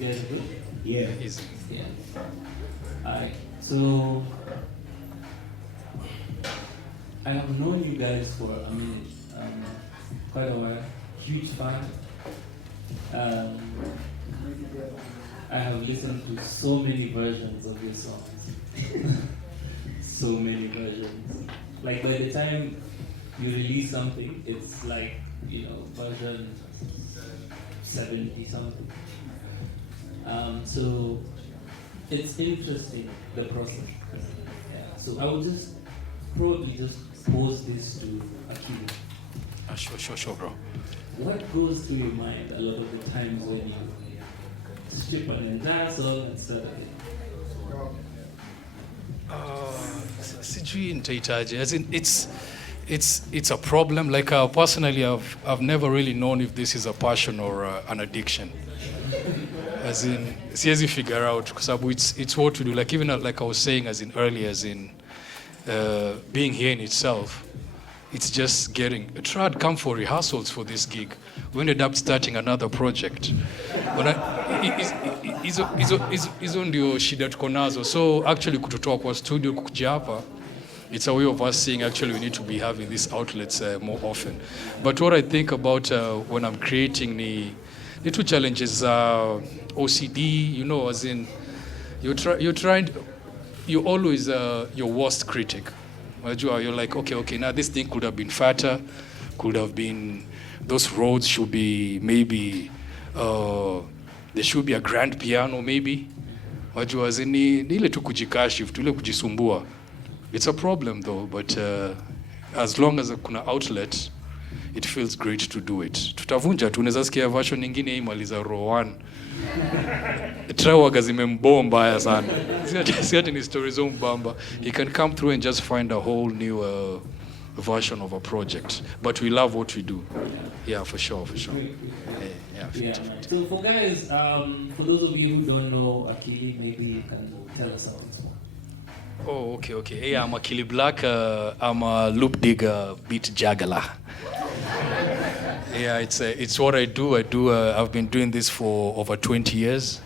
guys are good? Yeah. Easy. Yeah. Alright, so I have known you guys for a minute, quite a while. Huge fan. I have listened to so many versions of your songs. So many versions. Like by the time you release something, it's like, version 70 something. So it's interesting, the process. Yeah. So I will probably just pose this to Akili. Sure, bro. What goes through your mind a lot of the times when you strip an entire song and start again? Sijui nitahitaji. As in, it's a problem. Like personally, I've never really known if this is a passion or an addiction. As in, siwezi figure out kwa sababu it's what we do. Like even like I was saying earlier, being here in itself, it's just getting. Trad come for rehearsals for this gig. We ended up starting another project. Hizo ndio shida tuko nazo. So actually kututoa kwa studio kukuja hapa, it's a way of us saying actually we need to be having these outlets more often. But what I think about when I'm creating the two challenges, OCD, as in you're always your worst critic. You're like, okay, now this thing could have been fatter, could have been, those roads should be maybe, there should be a grand piano maybe. Ni ile tu kujikashifu, tu ile kujisumbua. It's a problem though, but as long as kuna outlet, it feels great to do it. Tutavunja tu, unaweza sikia version nyingine imaliza row 1. Trawaga zimemboa mbaya sana. Si ati ni stories zo mbamba. He can come through and just find a whole new version of a project. But we love what we do. Yeah, for sure. Yeah. So for guys, for those of you who don't know Akili, maybe you can tell us something. Oh, okay. Yeah, I'm Akili Blaq. I'm a loop digger, beat juggler. Yeah, it's what I do. I've been doing this for over 20 years.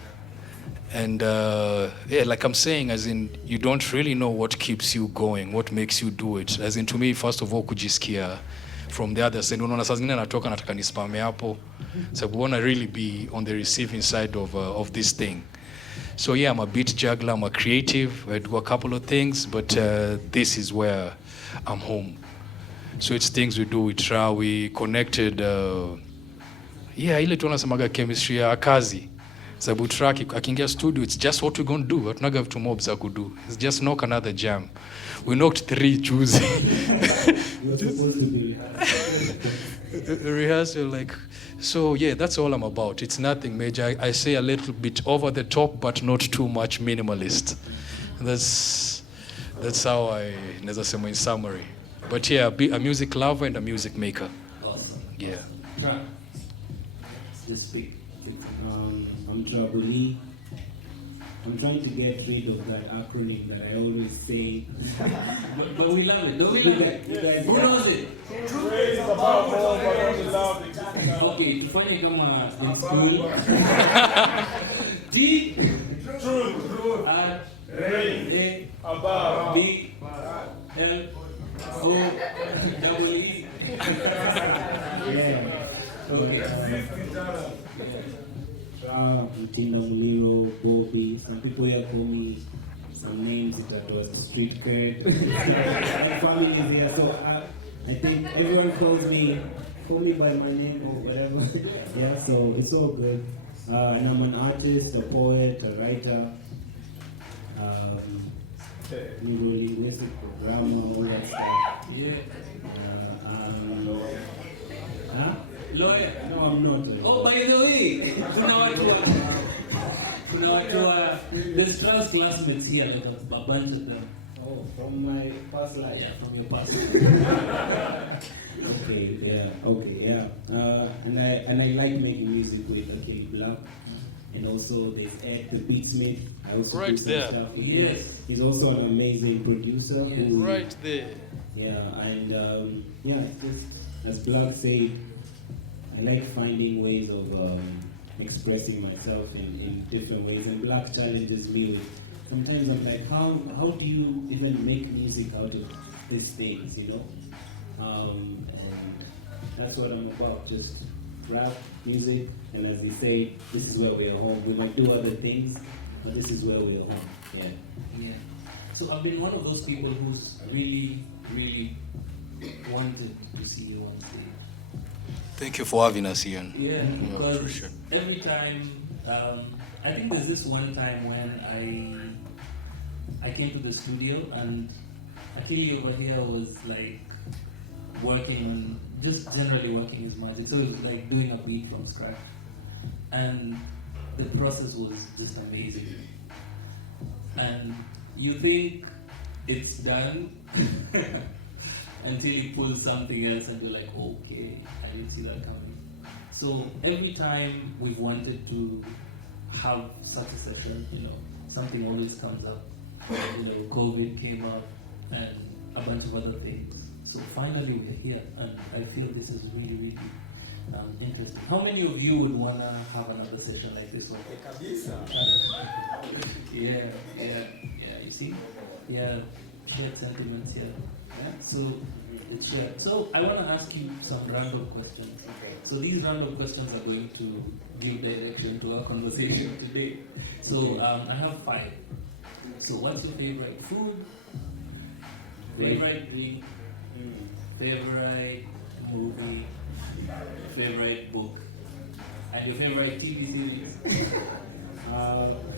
And like I'm saying, as in, you don't really know what keeps you going, what makes you do it. As in, to me, first of all, kujisikia from the other side. Unaona saa zingine natoka nataka nispame hapo. So we want to really be on the receiving side of this thing. So yeah, I'm a beat juggler, I'm a creative. I do a couple of things, but this is where I'm home. So it's things we do, we connected. Ile tunasemaga chemistry ya kazi. Sababu track akiingia studio, it's just what we're going to do. Hatunaga vitu mob za kudu. It's just knock another jam. We knocked 3 Tuesday. Rehearsal, like, so yeah, that's all I'm about. It's nothing major. I say a little bit over the top, but not too much minimalist. That's how I naweza sema in summary. But yeah, be a music lover and a music maker. Awesome. Yeah. Just speak. I'm Trabolee. I'm trying to get rid of that acronym that I always say. But we love it. Don't we love it? Who knows it? Praise the powerful, but only love it. Okay, tufanye kama in school. D. Truth. A. Above. B. L. O. Double E. Yeah. Okay. Mtinda Muliro, Bobby. Some people here call me some names that was street cred. My family is here, so I think everyone calls me by my name or whatever. Yeah, so it's all good. And I'm an artist, a poet, a writer, neuro-linguistic programmer, all that stuff. Yeah. Lawyer? No, I'm not. Oh, by the way, there's classmates here, like a bunch of them. Oh, from my past life. Yeah, from your past. Okay, yeah. And I like making music with Akili Blaq. And also there's Ed, the beatsmith. I also Right do some there. stuff. Yes. He's also an amazing producer. Yes. Who, Right there. Yeah, and just as Blaq said, I like finding ways of expressing myself in different ways. And Blaq challenges me with, sometimes I'm like, how do you even make music out of these things, you know? And that's what I'm about, just rap, music, and as they say, this is where we're home. We might do other things, but this is where we're home. Yeah. Yeah. So I've been one of those people who's really, really wanted to see you on stage. Thank you for having us, Ian. Yeah, because appreciate. every time, I think there's this one time when I came to the studio and Akili over here was like working on, just generally working his magic. So it was like doing a beat from scratch. And the process was just amazing. And you think it's done until he pulls something else and you're like, okay, I didn't see that coming. So every time we've wanted to have such a session, you know, something always comes up. You know, COVID came up and a bunch of other things. So finally we're here, and I feel this is really, really interesting. How many of you would want to have another session like this one? Yeah, you see? Yeah, shared sentiments here. Yeah, so it's shared. So I want to ask you some random questions. Okay. So these random questions are going to give direction to our conversation today. So I have 5. So what's your favorite food? Favorite drink? Favorite movie? Favorite book? And your favorite TV series?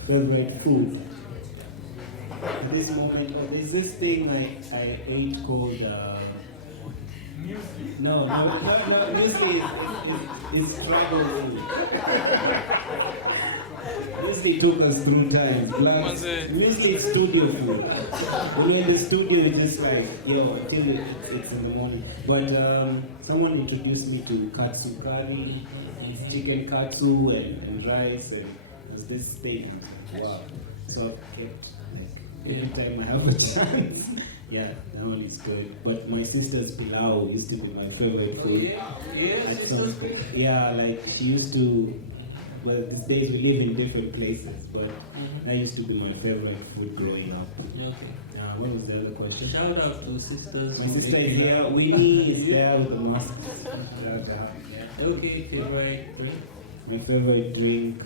Favorite food. At this moment, there's this thing like I ate called no, Muesli is Trabolee. Muesli took us through time. Like, Muesli is studio food. When you're in the studio, you're just like, yo, till it's in the morning. But someone introduced me to katsu curry, chicken katsu and rice, and there's this thing. Wow. So I kept, every time I have a chance. Yeah, that one is good. But my sister's pilau used to be my favorite food. Yeah, like she used to, well, these days we live in different places, but that used to be my favorite food growing up. Okay. What was the other question? Shout out to sisters. My sister is here. Winnie is there with the mask. Okay, favorite drink? My favorite drink,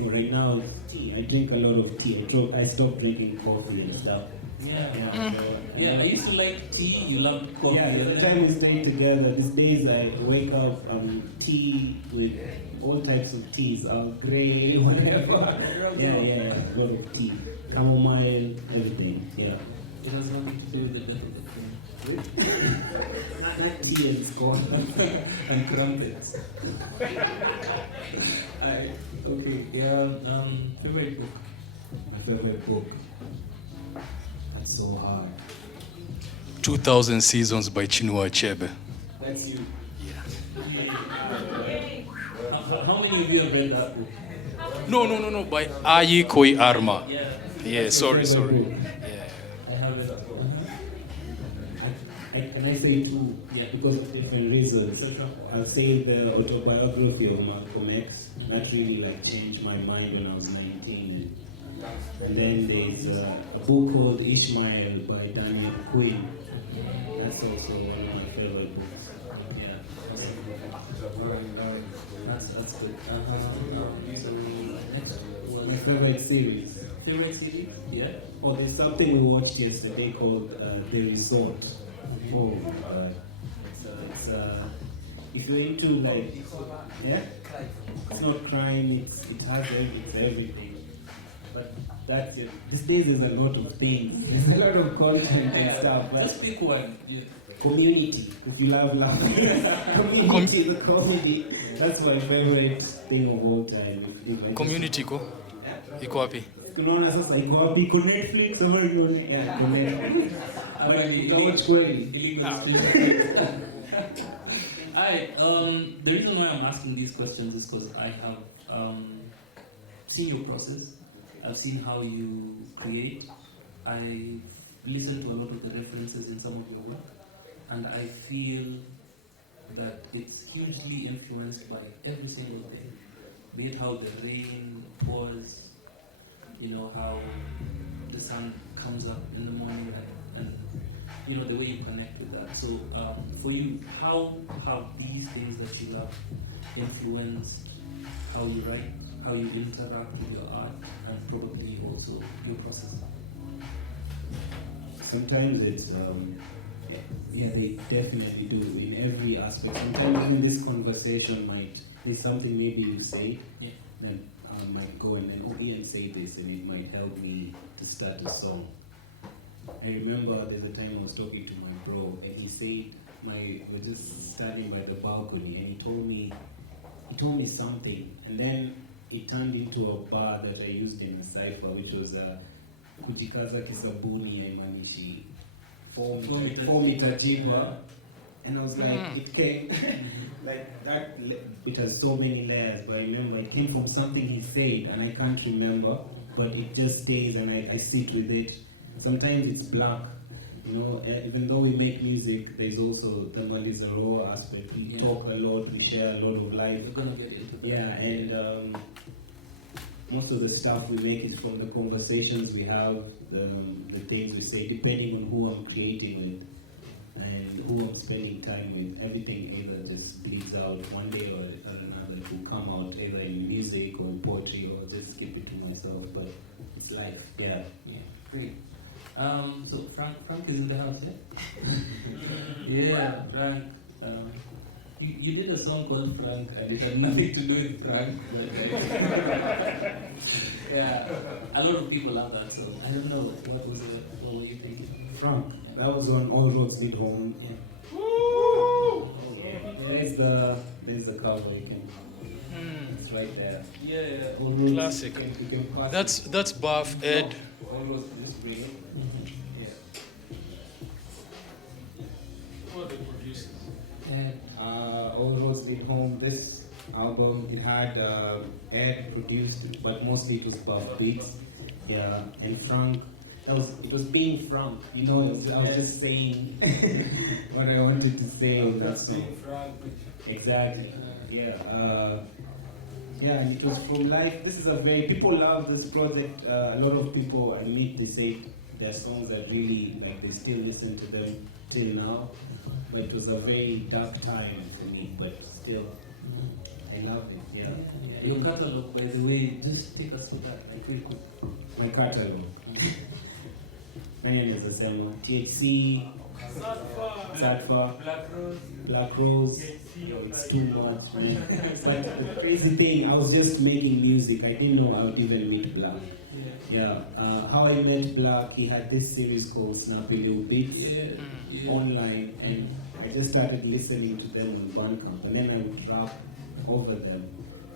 right now, tea. I drink a lot of tea. I stopped drinking coffee and stuff. Yeah, I used to like tea, you love coffee. Yeah, the time we stay together, these days I wake up, tea with all types of teas, grey, whatever. Yeah, a lot of tea. Chamomile, everything, yeah. It has nothing to do with the little thing. Not tea and scone. And crumpets. Okay, favorite book? My favorite book. That's so hard. 2000 Seasons by Chinua Achebe. That's you. How many of you have read that book? No, by Ayi Koi Arma. Yeah, sorry. Yeah. I have it. Can I say two? Yeah, because of different reasons. I'll say the autobiography of Malcolm X. That really like changed my mind when I was 19. And then there's a book called Ishmael by Daniel Quinn. That's also one of my favorite books. Yeah. That's good. My favorite series. Favorite series? Yeah. Oh, there's something we watched yesterday called The Resort. Oh, it's if you're into like, yeah, it's not crime. It has everything. But that's it. These days there's a lot of things. There's a lot of content and stuff. But just pick one. Yeah. Community. If you love community, the comedy. That's my favorite thing of all time. Community ko? Iko wapi? Unaona sasa iko wapi? Iko Netflix ama iko Netflix? Kama kweli. Alright, the reason why I'm asking these questions is because I have seen your process. I've seen how you create. I listened to a lot of the references in some of your work, and I feel that it's hugely influenced by every single thing. Be it how the rain pours, how the sun comes up in the morning, and the way you connect with that. So for you, how have these things that you love influenced how you write, how you interact with your art, and probably also your process? Sometimes it's, they definitely do in every aspect. Sometimes in this conversation there's something maybe you say that might go and then, Ian say this, and it might help me to start a song. I remember there's a time I was talking to my bro, and he said, we're just standing by the balcony, and he told me something, and then it turned into a bar that I used in a cipher, which was kujikaza kisabuni haimanishi 4 meter cheaper, and I was like, it came like that. It has so many layers, but I remember it came from something he said, and I can't remember, but it just stays, and I sit with it. Sometimes it's black, even though we make music, there's also the money's a raw aspect. We talk a lot, we share a lot of life. We're gonna get into that. Yeah, and most of the stuff we make is from the conversations we have, the things we say, depending on who I'm creating with and who I'm spending time with. Everything either just bleeds out one day or another. It will come out either in music or in poetry, or just keep it to myself. But it's life. Yeah. Great. So Frank is in the house, yeah? Yeah, Frank. You did a song called Frank, and it had nothing to do with Frank. But, yeah, a lot of people have that, so I don't know what were you thinking? Frank, that was on All Roads Lead Home. Yeah. Woo! There's the cover. You can. It's right there. Yeah. All Roads, Classic. You can pass That's Buff Ed. All Roads, just bring it. What the producers? All Roads Lead Home. This album, it had Ed produced, but mostly it was about beats. Yeah, and Frank. It was being Frank. I was just saying what I wanted to say in that song. Exactly. Yeah. And it was from life. This is people love this project. A lot of people admit they say their songs are really they still listen to them till now. But it was a very dark time for me. But still, I love it. Yeah. Your catalog, by the way, just take us to that real quick. My catalog. My name is Asema. THC, Satfa, Black Rose. It's too much, man. But the crazy thing, I was just making music. I didn't know I would even meet Black. Yeah. How I met Black, he had this series called Snappylilbits online, and I just started listening to them on Bandcamp, and then I would rap over them,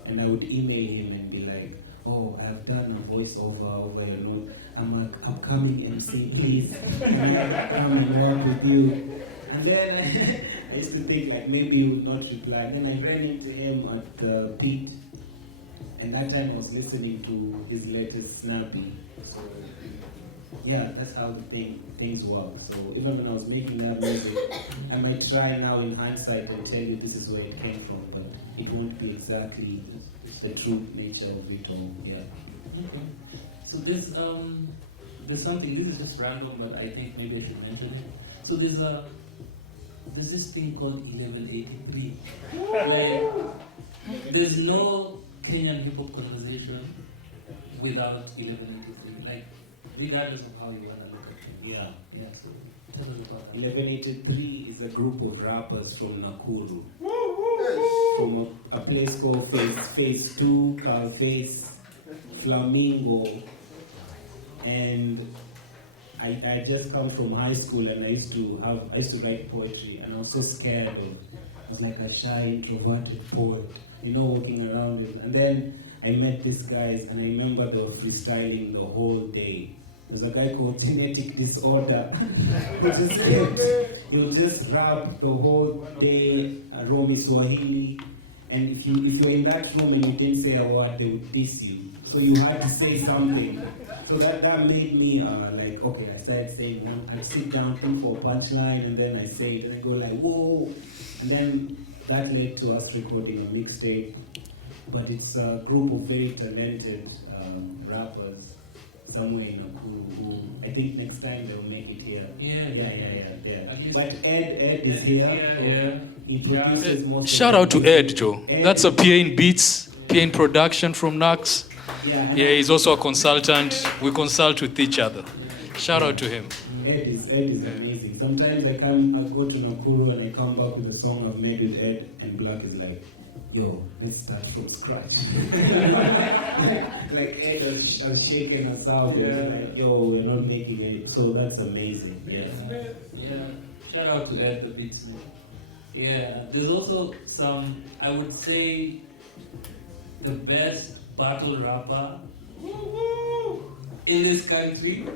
and I would email him and be like, "Oh, I've done a voiceover over your note. I'm an upcoming MC, please. Can I come and work with you?" And then I used to think maybe he would not reply. Then I ran into him at the Pete, and that time I was listening to his latest Snappy. So yeah, that's how things work. So even when I was making that music, I might try now in hindsight and tell you this is where it came from, but it won't be exactly the true nature of it all. Yeah. Okay. So there's something. This is just random, but I think maybe I should mention it. So there's this thing called 1183. There's no Kenyan hip hop conversation without 1183. Regardless of how you wanna look at it. Yeah. So tell us about that. 1183 is a group of rappers from Nakuru. From a place called Phase 2, Calface, Flamingo. And I just come from high school, and I used to write poetry, and I was so scared I was like a shy, introverted poet, walking around it. And then I met these guys, and I remember they were freestyling the whole day. There's a guy called Genetic Disorder he would just rap the whole day, Romy Swahili, and if you were in that room and you didn't say a word, they would diss you. So you had to say something. So that made me like, okay, I started saying one. I sit down, think for a punchline, and then I say it, and I go like, whoa. And then that led to us recording a mixtape. But it's a group of very talented rappers somewhere in Nakuru who I think next time they'll make it here. Yeah. But Ed is here. He produces most Shout of out the to Ed, Joe. Ed. That's a PA in Beats, PA in Production from Nax. Yeah, He's also a consultant. We consult with each other. Shout out to him. Ed is amazing. Sometimes I go to Nakuru and I come back with a song I've made with Ed, and Blaq is like, yo, let's start from scratch. Like Ed has shaken us out. Yeah. Like, yo, we're not making it. So that's amazing. Yeah. Shout out to Ed the Beatsmith. Yeah. There's also some, I would say, the best battle rapper in this country.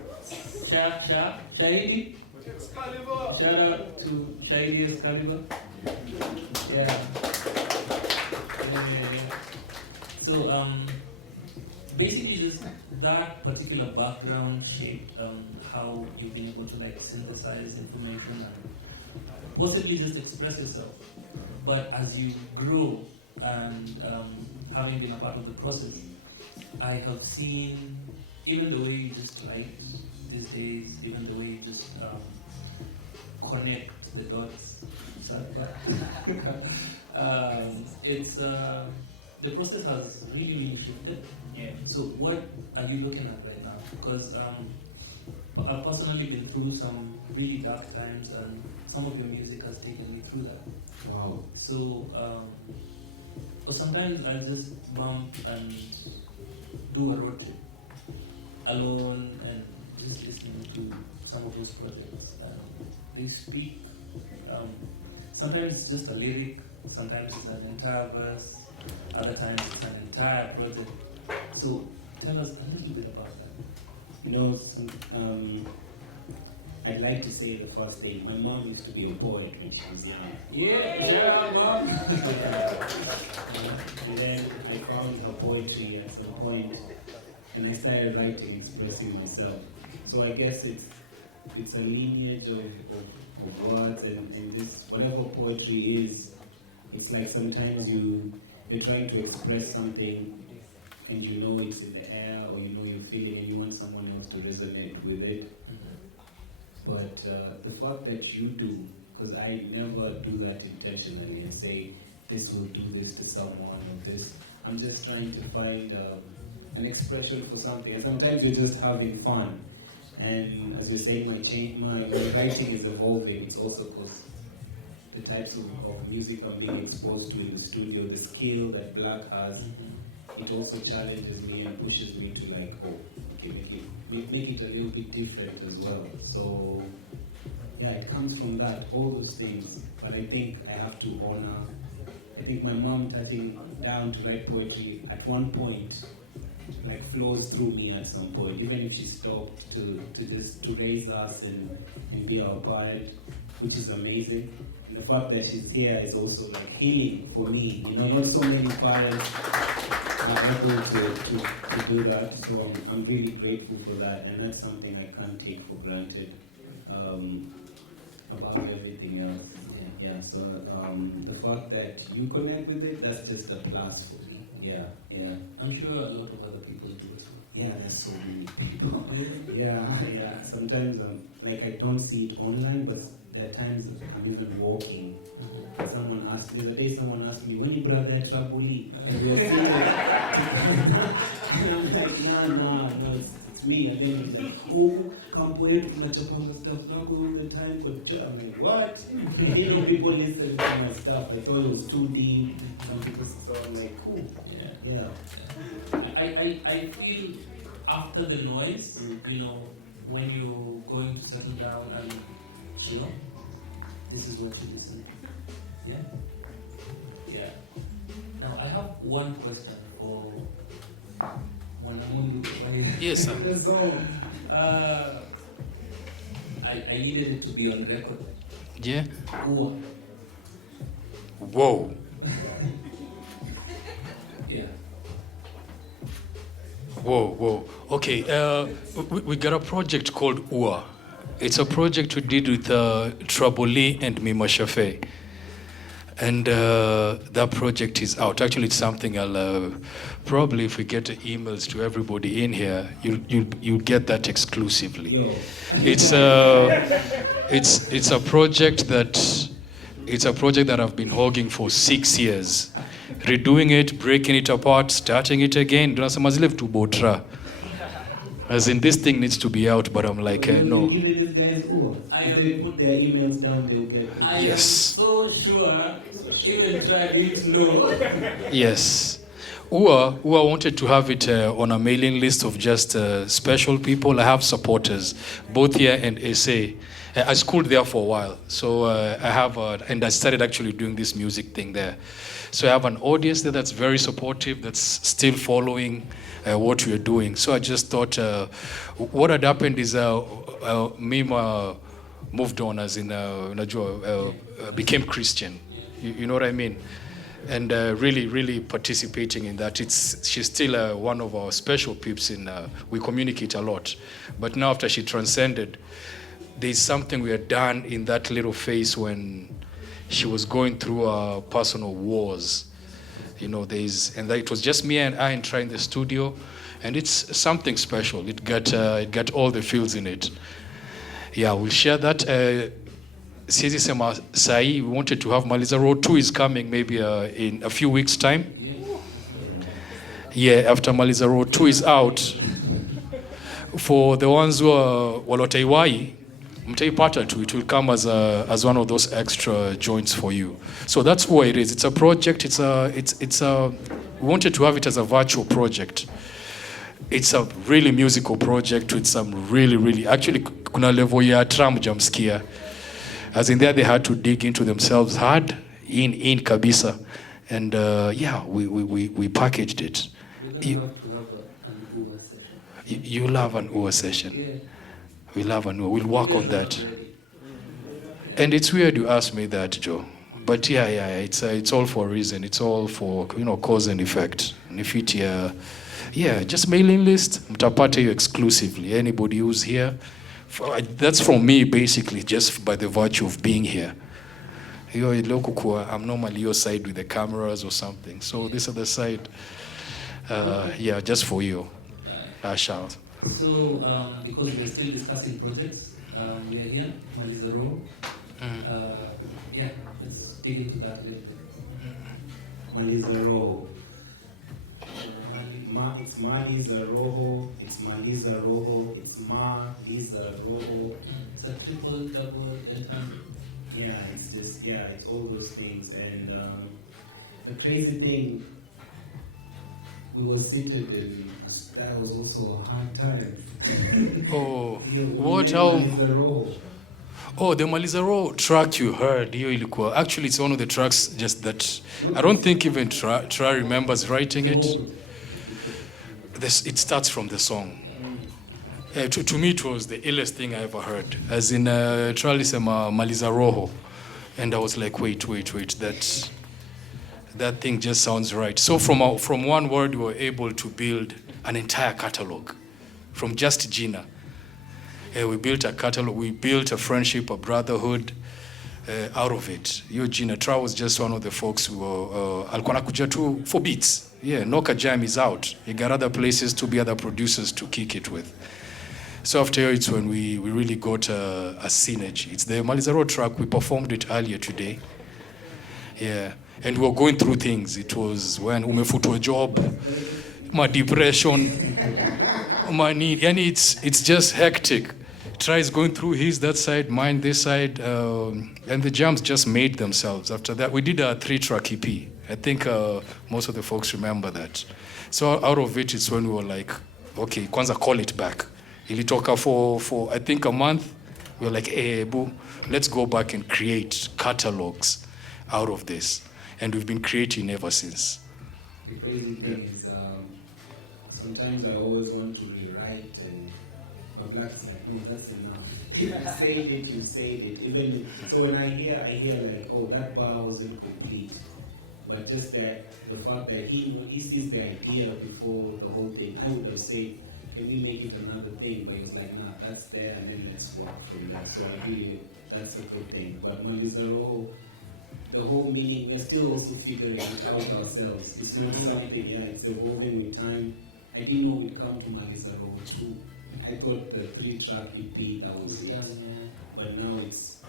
Shahidi. Shout out to Shahidi Excalibur. Yeah. So basically just that particular background shaped how you've been able to like synthesize information and possibly just express yourself. But as you grow and having been a part of the process, I have seen even the way you just write these days, even the way you just connect the dots. It's the process has really shifted. Yeah. So what are you looking at right now? Because I've personally been through some really dark times, and some of your music has taken me through that. Wow. So sometimes I just bump and do a road trip alone and just listening to some of those projects. They speak. Sometimes it's just a lyric. Sometimes it's an entire verse. Other times it's an entire project. So tell us a little bit about that. You know, I'd like to say the first thing. My mom used to be a poet when she was young. Yeah, shout out, Mom. And then I found her poetry at some point, and I started writing, expressing myself. So I guess it's a lineage of words, and this whatever poetry is. It's like sometimes you're trying to express something, and you know it's in the air, or you know you feel it, and you want someone else to resonate with it. But the fact that you do, because I never do that intentionally and say, this will do this to someone or this. I'm just trying to find an expression for something. And sometimes you're just having fun. And as you're saying, my writing is evolving. It's also because the types of music I'm being exposed to in the studio, the skill that Blaq has, it also challenges me and pushes me to like, oh, okay, make it a little bit different as well. So yeah, it comes from that, all those things. But I think I have to honor. I think my mom touching down to write poetry at one point like flows through me at some point, even if she stopped to raise us and be our parent, which is amazing. And the fact that she's here is also like healing for me. You know, not so many parents are able to do that, so I'm really grateful for that, and that's something I can't take for granted about everything else. Yeah, so the fact that you connect with it, that's just a plus for me. Yeah. I'm sure a lot of other people do as well. Yeah, there's so many people. Yeah. Sometimes like I don't see it online, but there are times I'm even walking. Someone asked me, the other day someone asked me, when you brother Trabolee? And we were saying and I'm like, no, it's me. And then he's like, oh, compilation tunachapanga stuff nako all the time, but I'm like, what? You know, people listen to my stuff. I thought it was too deep. And people so I'm like, cool. Yeah. I feel after the noise, you know, when you're going to settle down and chill, this is what you listen to. Yeah. Now I have one question for Mwanamundu. Yes, sir. The song. I needed it to be on record. Yeah. Whoa. Whoa. Yeah. Whoa. Okay, we got a project called UA. It's a project we did with Trabolee and Mima Shafe. And that project is out. Actually, it's something I'll probably, if we get the emails to everybody in here, you'll get that exclusively. Yo. It's a project that I've been hogging for 6 years, redoing it, breaking it apart, starting it again. As in, this thing needs to be out, but I'm like, no. You give these guys over. If they put their emails down, they'll get it. I Yes. am so sure, even try it low. Yes. UA wanted to have it on a mailing list of just special people. I have supporters, both here and SA. I schooled there for a while, so I have, and I started actually doing this music thing there. So I have an audience there that's very supportive, that's still following what we're doing. So I just thought, what had happened is Mima moved on, as in, became Christian. You know what I mean? And really participating in that. She's still one of our special peeps. We communicate a lot. But now after she transcended, there's something we had done in that little phase when she was going through personal wars. And it was just me and I in trying the studio, and it's something special. It got all the feels in it. Yeah, we'll share that. Siezi sema sahi, we wanted to have Maliza Road 2 is coming maybe in a few weeks' time. Yeah, after Maliza Road 2 is out, for the ones who are walotaiwai, mtaipata tu, it will come as one of those extra joints for you. So that's what it is. It's a project. It's a. We wanted to have it as a virtual project. It's a really musical project with some really actually kuna level ya tram jamskia. As in there, they had to dig into themselves hard in kabisa, and we packaged it. You'll have an UA session. Yeah. We'll have an UA. We'll work on that. And it's weird you asked me that, Joe. But yeah, it's all for a reason. It's all for cause and effect. And if it just mailing list, mtapata you exclusively. Anybody who's here. That's from me, basically, just by the virtue of being here. I'm normally your side with the cameras or something. So this other side, just for you. Shout. So, because we're still discussing projects, we are here, Maliza Row. Let's dig into that a little bit. Maliza Roho. It's Maliza Roho. It's Maliza Roho. It's Maliza Roho. It's a triple, double, and Yeah, it's all those things. And the crazy thing, we were seated and that was also a hard time. Oh, Yeah, what? Maliza Roho. Oh, the Maliza Row track you heard, actually it's one of the tracks just that I don't think even Tra remembers writing it. It starts from the song. To me, it was the illest thing I ever heard. As in, Tra lisema Maliza Roho. And I was like, wait, that thing just sounds right. So from one word, we were able to build an entire catalog from just Gina. We built a catalog, we built a friendship, a brotherhood out of it. Gina Tra was just one of the folks who alikuwa anakuja tu for beats. Yeah, Noka Jam is out. You got other places to be, other producers to kick it with. So after it's when we really got a synergy. It's the Maliza Road track. We performed it earlier today. Yeah, and we were going through things. It was when umefutwa job, my depression, money, and it's just hectic. Tries going through that side, mine this side, and the jams just made themselves. After that, we did a 3-track EP. I think most of the folks remember that. So out of it, it's when we were like, okay, kwanza call it back. Ilitoka for I think a month. We were like, hey, boo, let's go back and create catalogs out of this. And we've been creating ever since. The crazy thing is, sometimes I always want to rewrite, but Black's like, no, that's enough. You said it. Even so, when I hear like, oh, that bar wasn't complete. But just that the fact that he sees the idea before the whole thing, I would have said, can we make it another thing? But he's like, nah, that's there, and then let's work from that. So I really, that's a good thing. But Malizaro, the whole meaning, we're still also figuring it out ourselves. It's not something, yeah, it's evolving with time. I didn't know we'd come to Malizaro too. I thought the 3-track EP, that was it. But now it's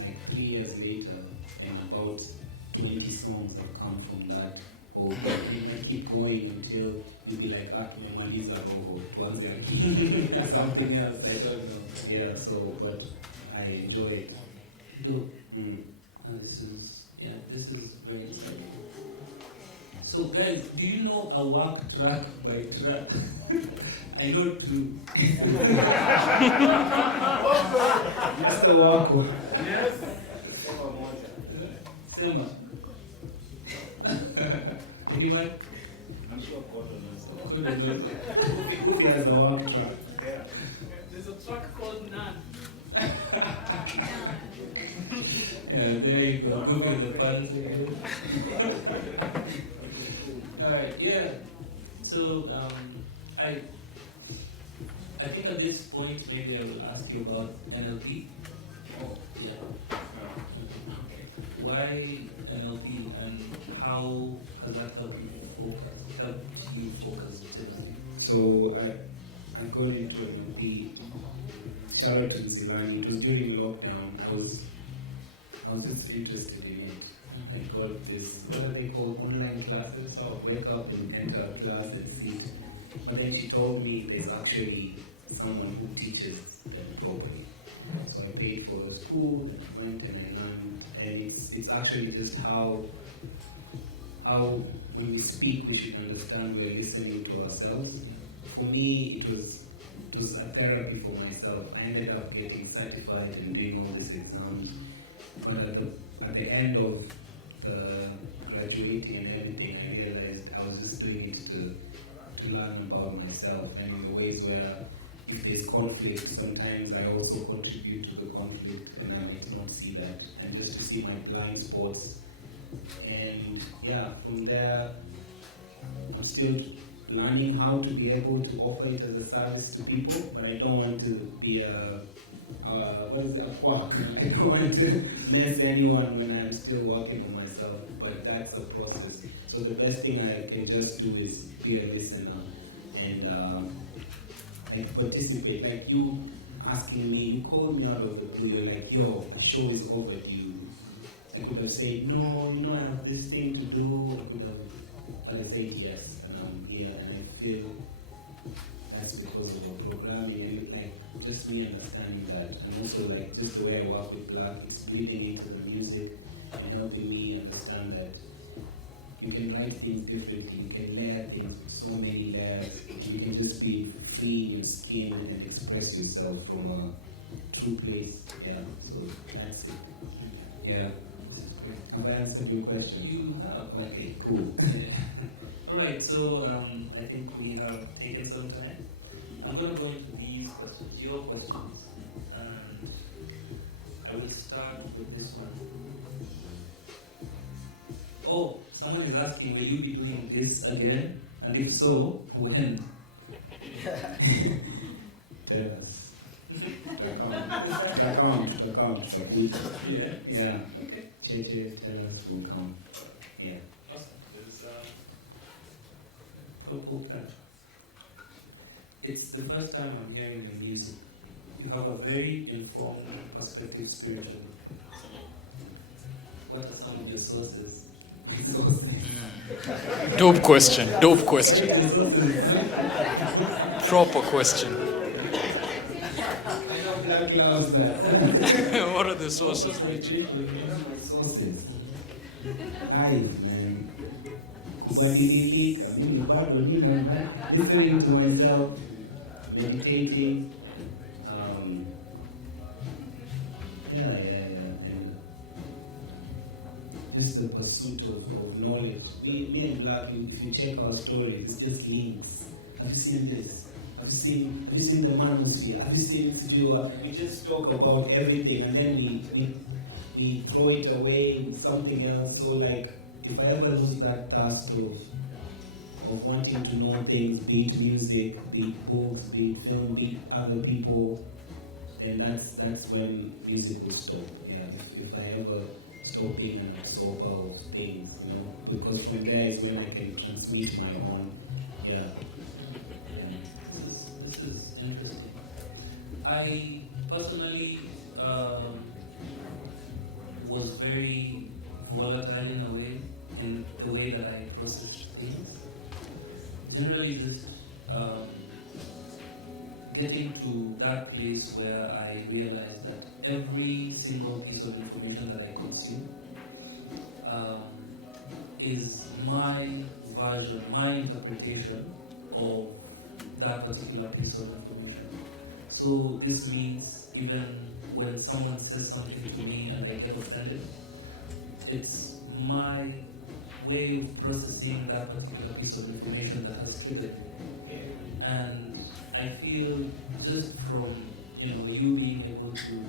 like 3 years later, and about 20 songs have come from that. Or we might keep going until you'll be like, Memaliza Roho, something else, I don't know. Yeah, so, but I enjoy it. Dope. This is very exciting. So guys, do you know a work track by track? I know two. That's the work one. Yes. Sema. Anyone? I'm sure Gordon knows. Who has the work track? There's a track called Knack. Yeah, there you go. Look at the puns. Alright, yeah. So I think at this point maybe I will ask you about NLP. Oh, Yeah. Why NLP and how has that helped you focus specifically? So I got into NLP. Shout out to Sirani. It was during lockdown. I was just interested in it. I got this, what are they called, online classes? So I would wake up and enter a class and sit. But then she told me there's actually someone who teaches them properly. So I paid for a school and I went and I learned. And it's actually just how when we speak we should understand we're listening to ourselves. For me it was a therapy for myself. I ended up getting certified and doing all these exams. But at the end of the graduating and everything, I realized I was just doing it to learn about myself, and in the ways where if there's conflict, sometimes I also contribute to the conflict and I might not see that, and just to see my blind spots. And yeah, from there, I'm still learning how to be able to offer it as a service to people, but I don't want to be a quack. I don't want to mess anyone when I'm still working on myself, but that's a process. So the best thing I can just do is be a listener and like participate. Like you asking me, you called me out of the blue, you're like, yo, the show is overdue. I could have said, no, I have this thing to do. I could have, but I said yes, and I'm here, and I feel that's because of our programming and like just me understanding that, and also like just the way I work with Blaq, it's bleeding into the music and helping me understand that you can write things differently, you can layer things with so many layers, you can just be free in your skin and express yourself from a true place. Yeah, so that's it. Yeah. Have I answered your question? You have. Okay, cool. Alright, so I think we have taken some time. I'm going to go into these questions, your questions. And I will start with this one. Oh, someone is asking, will you be doing this again? And if so, when? Tell us. The count. Yeah. Yeah. Okay. Cheche, tell us, will come. Yeah. Awesome. There's cool. It's the first time I'm hearing your music. You have a very informed perspective spiritually. What are some of your sources? Dope question. Proper question. What are the sources? Sources. Life, man. Listening to myself, meditating, and just the pursuit of knowledge. Me and Blaq, if you check our stories, it's just links. Have you seen this? Have you seen the manosphere? Have you seen to do? We just talk about everything, and then we throw it away with something else. So like, if I ever lose that task of wanting to know things, be it music, be it books, be it film, be it other people, then that's when music will stop. Yeah, if I ever stop being an absorber of things, you know, because from there is when I can transmit my own. Yeah. This is interesting. I personally was very volatile in a way, in the way that I process things. Generally, just getting to that place where I realized that every single piece of information that I consume is my version, my interpretation of that particular piece of information. So this means even when someone says something to me and I get offended, it's my way of processing that particular piece of information that has triggered me. And I feel just from you being able to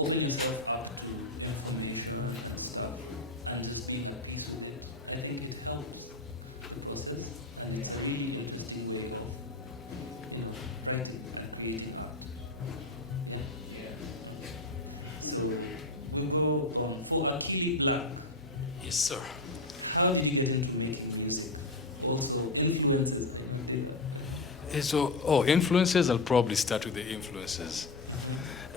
open yourself up to information and stuff and just being at peace with it, I think it helps the process, and it's a really interesting way of writing and creating art. Yeah. So we go on for Akili Blaq. Yes, sir. How did you get into making music? Also, influences that you did. So, influences, I'll probably start with the influences.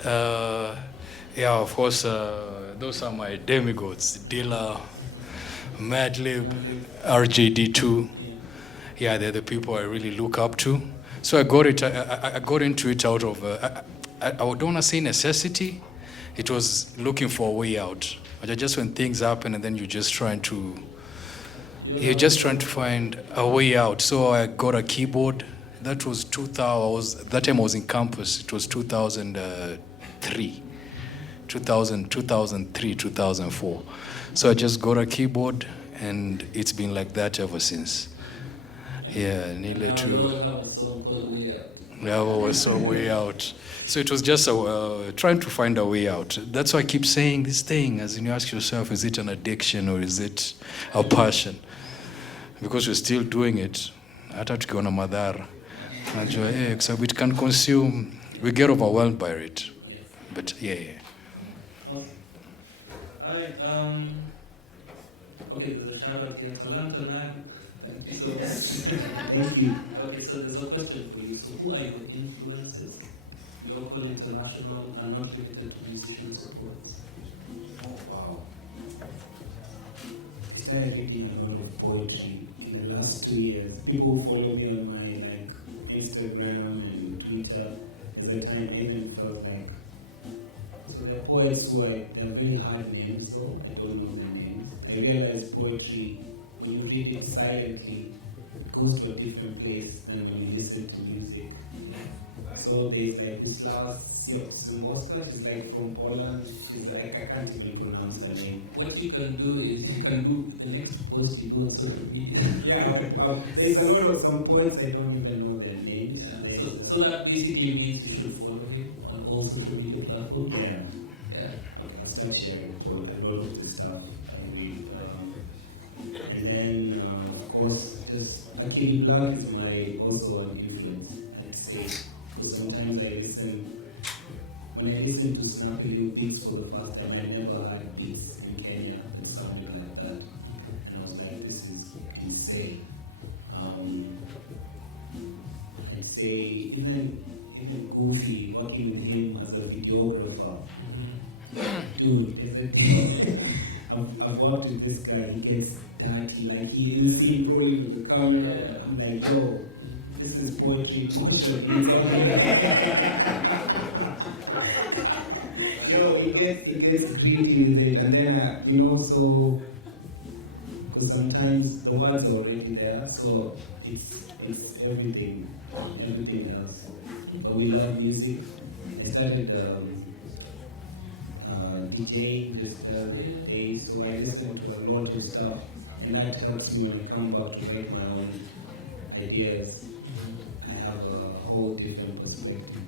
Yeah, of course, those are my demigods, Dilla, Madlib, RJD2. Yeah, they're the people I really look up to. So I got into it out of, I don't want to say necessity. It was looking for a way out. Just when things happen and then you're just trying to find a way out. So I got a keyboard. That was 2000. That time I was in campus. It was 2003, 2004. So I just got a keyboard, and it's been like that ever since. Yeah, nearly to. Yeah, was some way out. So it was just trying to find a way out. That's why I keep saying this thing, as in you ask yourself, is it an addiction or is it a passion? Because we're still doing it. Hata tukiona madhara. Najua, so it can consume, we get overwhelmed by it. But yeah. Awesome. All right, okay, there's a shout out here. Salam to Nan. Thank you so much. Thank you. Okay, so there's a question for you. So who are your influences? Local, international, and not limited to musician support. Oh, wow. I started reading a lot of poetry in the last 2 years. People who follow me on my Instagram and Twitter, there's a time I even felt like, so there are poets who they're very hard names though, I don't know their names. I realized poetry, when you read it silently, it goes to a different place than when you listen to music. So there's Wisława Szymborska, she's from Poland, she's I can't even pronounce her name. What you can do is you can do the next post you do on social media. Yeah, there's a lot of some poets I don't even know their names. Yeah. So that basically means you should follow him on all social media platforms. Yeah. I'll start sharing for a lot of the stuff I read. And then, of course, just Akili Blaq is also an influence, I'd say. So sometimes when I listen to Snappylilbits for the first time, I never had beats in Kenya that sounded like that. And I was like, this is insane. I'd say even Goofy, working with him as a videographer. Dude, I've worked with this guy, he gets dirty, you see him rolling with the camera, I'm like, yo, this is poetry in motion. Yo, he gets gritty with it, and then so sometimes the words are already there, so it's everything else. But we love music. I started DJing just the other day, so I listen to a lot of stuff, and that helps me when I come back to write my own ideas. I have a whole different perspective.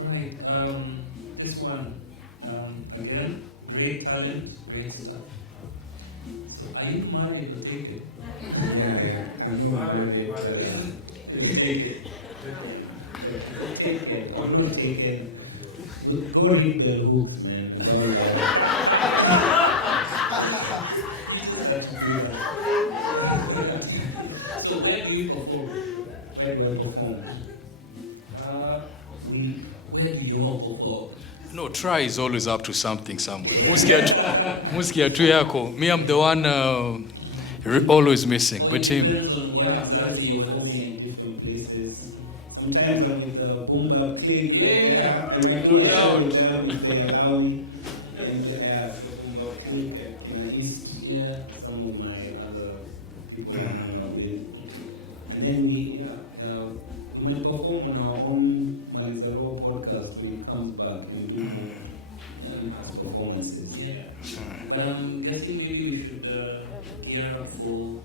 Alright, this one, again, great talent, great stuff. So are you married or take it? Yeah, I'm not married. Take it. Take it. I'm not taking. Go read the hooks, man. It's all Such a good one. So where do you perform? Where do I perform? Where do you all perform? No, try is always up to something somewhere. Muskia tu yako. Me, I'm the one always missing. So But it him, depends on what Yeah, I'm exactly you want to performing see. in different places. Sometimes I'm with the boomba pig. Yeah. In my new show, which I have if they allow me. And boomba pig in the east. Yeah. Some of my other people I hang out with. And then we might perform on our own Malizaro podcast when it comes back. We do more performances. Yeah. But I'm guessing maybe we should gear up for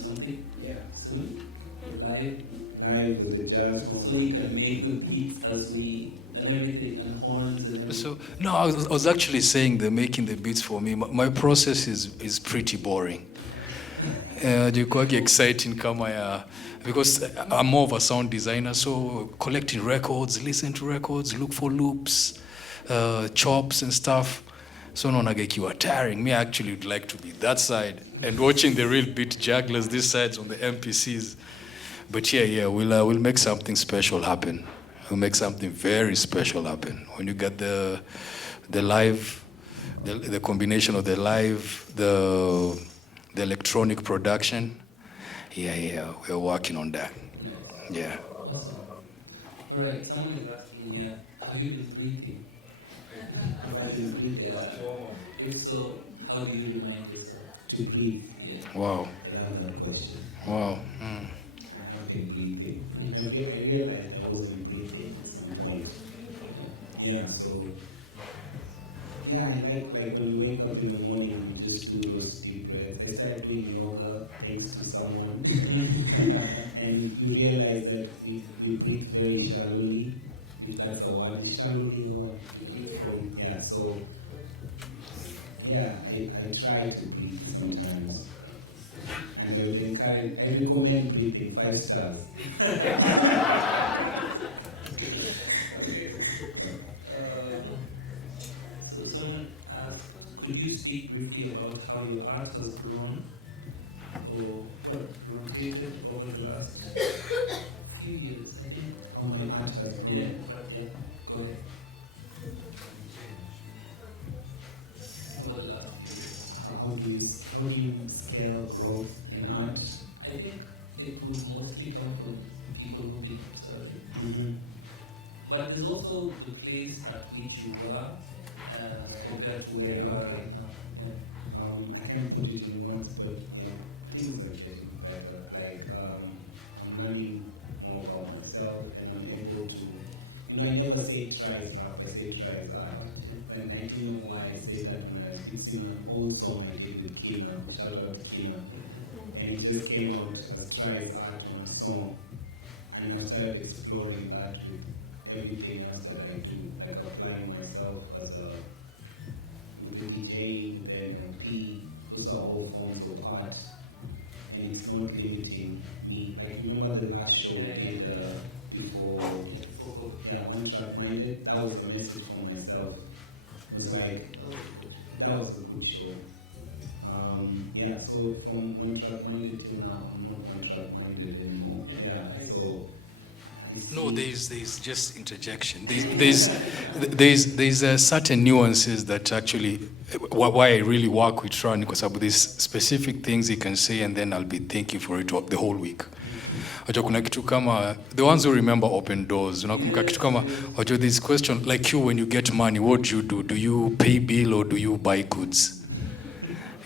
something soon. Live. Live with the jazz. So you can make the beats as we and everything and horns and everything. so no, I was actually saying that making the beats for me, my process is pretty boring. Quite exciting because I'm more of a sound designer, so collecting records, listen to records, look for loops, chops and stuff. So no nagekiwa tiring. Me, I actually would like to be that side and watching the real beat jugglers this sides on the MPCs. But we'll make something special happen. We'll make something very special happen. When you get the live, the combination of the live, the electronic production, we're working on that. Yeah. Awesome. Alright, someone is asking here, have you been breathing? Have I been breathing? If so, how do you remind yourself? To breathe. Yeah. Wow. I love that question. Wow. I have been breathing. I realized I wasn't breathing at some point. Yeah, so I like when you wake up in the morning, you just do those deep breaths. I started doing yoga thanks to someone, and you realize that we breathe very shallowly. If that's the word, shallowly or we breathe from so. Yeah, I try to breathe sometimes. And I would encourage, I recommend breathing 5 stars. So someone asked, could you speak briefly about how your art has grown or rotated over the last few years? I think. How my art has grown. Yeah, go ahead. Over the last few years. How do you scale growth in art? I think it would mostly come from people who did surgery. But there's also the place at which you were compared to where you are right now. Yeah. I can't put it in words, but things are getting better. Like I'm learning more about myself, and I'm able to. I never say try rap. I say try art. And I didn't know why I say that when I was fixing an old song I did with Kina. Shout out to Kina. And it just came out as tries art on a song. And I started exploring that with everything else that I do, like applying myself as a DJ, with NLP. Those are all forms of art, and it's not limiting me. Like you remember the last show we did before, One Track Minded. That was a message for myself. It was like that was a good show. So from One Track Minded to now, I'm not One Track Minded anymore. So. No, there's just interjection. There's certain nuances that actually why I really work with Ron, because there's specific things he can say and then I'll be thinking for it the whole week. Kuna kitu kama the ones who remember open doors, unakumbuka kitu kama this question like you, when you get money, what do you do? Do you pay bill or do you buy goods?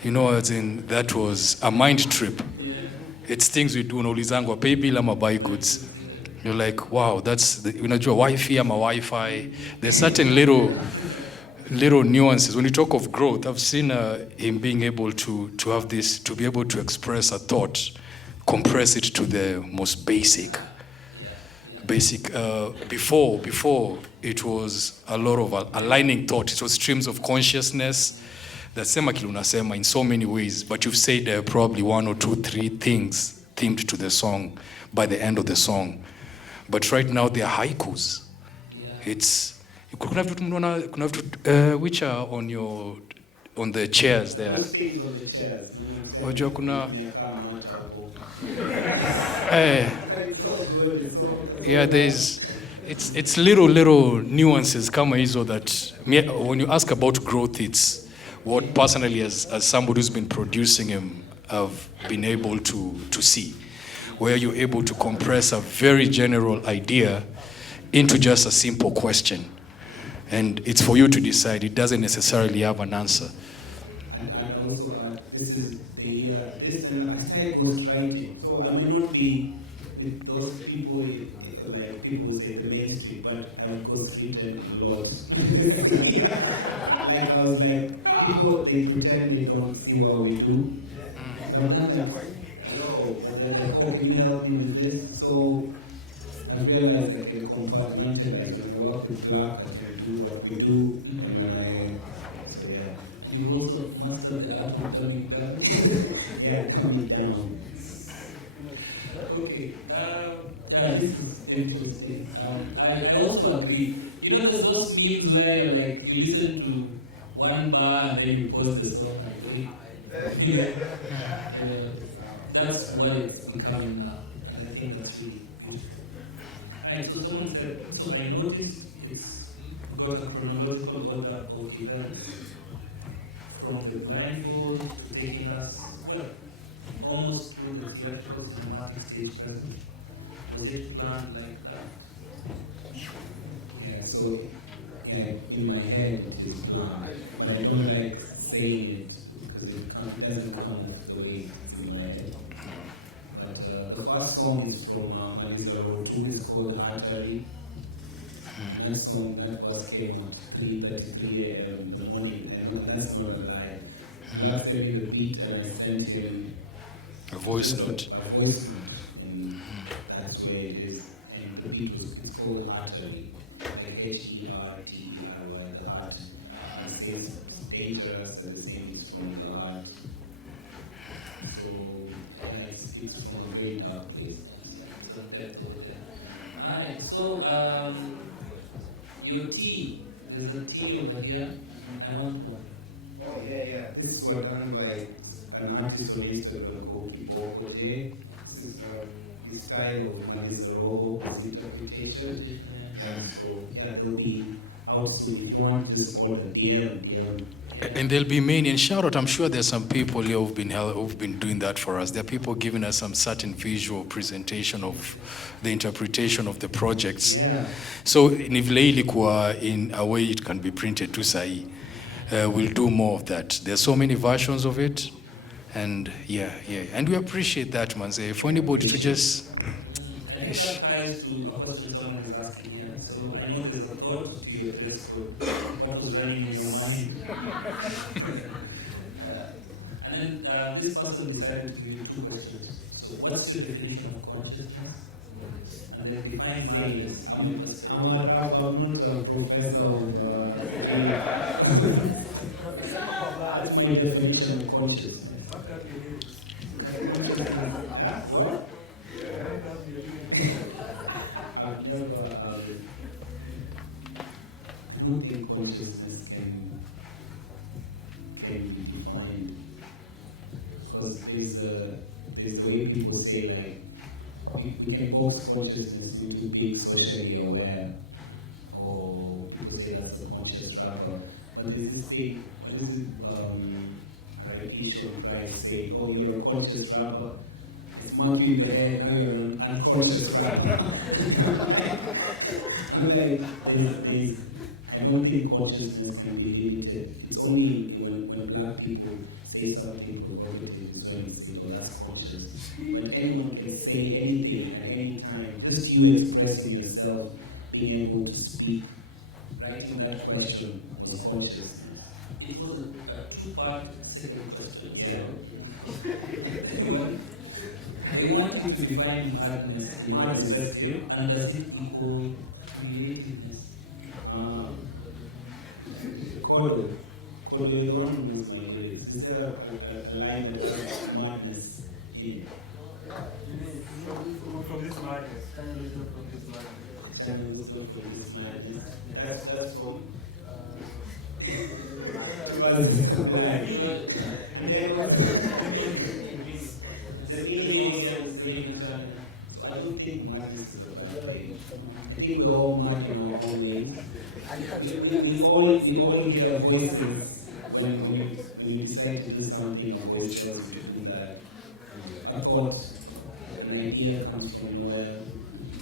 As in that was a mind trip. It's things we do. Unaulizangwa pay bill ama buy goods. You're like, wow, that's unajua Wi-Fi ama Wi-Fi. There's certain little nuances. When you talk of growth, I've seen him being able to have this, to be able to express a thought, compress it to the most basic. Before it was a lot of aligning thought. It was streams of consciousness That's sema kile unasema in so many ways, but you've said probably 1 or 2, 3 things themed to the song by the end of the song. But right now they are haikus. Yeah. It's kuna vitu which are on the chairs there. Those things on the chairs. Wajua kuna But it's all good. It's all good. yeah, it's little nuances kama hizo that when you ask about growth, it's what personally as somebody who's been producing him I've been able to see, where you're able to compress a very general idea into just a simple question, and it's for you to decide. It doesn't necessarily have an answer. And also, this is the year, this and I say ghostwriting. So I may not be with those people, like people say the mainstream, but I've ghostwritten a lot. Like I was like, people, they pretend they don't see what we do. But then I'm like, no, but they're like, oh, can you help me with this? So I realized I can compartmentalize. When I work with Blaq, I can do what we do, and when so yeah. You also mastered the art of dumbing down. Yeah, dumb it down. Okay. Yeah, this is interesting. I also agree. You know, there's those memes where you're like, you listen to one bar and then you pause the song and that's what it's becoming now. And I think that's really beautiful. Alright, so someone said, so I noticed it's got a chronological order of events from the blindfold to taking us, well, almost through the theatrical cinematic stage present. Was it planned like that? Yeah, so yeah, in my head it is planned, but I don't like saying it because it doesn't come off the way in my head. But the first song is from E003. It's called Artery. And that song, that was came at 3:33 a.m. in the morning, and that's not a lie. Last sent me the beat, and I sent him A voice note. A voice note, and that's where it is. And the beat it's called Artery, like Hertery, the heart. And it says dangerous, and the same is from the heart. So yeah, it's from a very dark place. Some depth over there. Alright, so your tea. There's a tea over here. I want one. Oh yeah. This was done by an artist on Instagram called Vocation. This is the style of his interpretation. And so yeah, there'll be also if you want this order, DM. And there'll be many, and shout out, I'm sure there's some people here who've been doing that for us. There are people giving us some certain visual presentation of the interpretation of the projects. Yeah. So in a way it can be printed to say, we'll do more of that. There's so many versions of it, and yeah. And we appreciate that, Manze. For anybody to just... And that ties to a question someone is asking here. So I know there's a thought to your dress code. What was running in your mind? And then this person decided to give you 2 questions. So what's your definition of consciousness? And then define madness. I'm a rapper, I'm not a professor of that's my definition of consciousness. That's what? I've never I don't think consciousness can be defined, because there's the way people say, like, we can box consciousness into being socially aware, or people say that's a conscious rapper. But there's this thing, this is repetition guys saying, oh, you're a conscious rapper. It's not you in the head, now you're an unconscious rapper. I'm like, I don't think consciousness can be limited. It's only when Black people say something provocative is when it's that's conscious. But anyone can say anything at any time. Just you expressing yourself, being able to speak, writing that question was consciousness. It was a 2-part second question. Yeah. They want you to define madness in your perspective, and does it equal creativeness? Kodo. Poly-rhythmic was my lyrics. Is there a line that has madness in it? From this madness. Channel wisdom from this madness. Channel wisdom from this madness. That's from. And then the meaning. I don't think madness is a bad thing. I think we're all mad in our own ways. We all hear voices when you decide to do something. A voice tells you to do that. A thought, an idea comes from nowhere.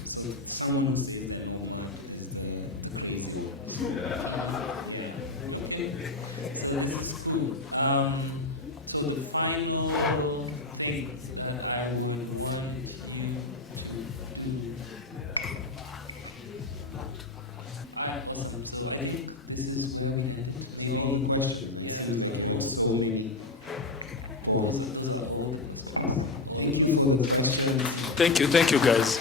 So someone who says I know man is the crazy one. Yeah. Okay. So this is cool. So the final thing I would want you to do. Alright, awesome. So I think this is where we ended. All the question. It seems like there were so many. Those are all the songs. Thank you for the questions. Thank you guys.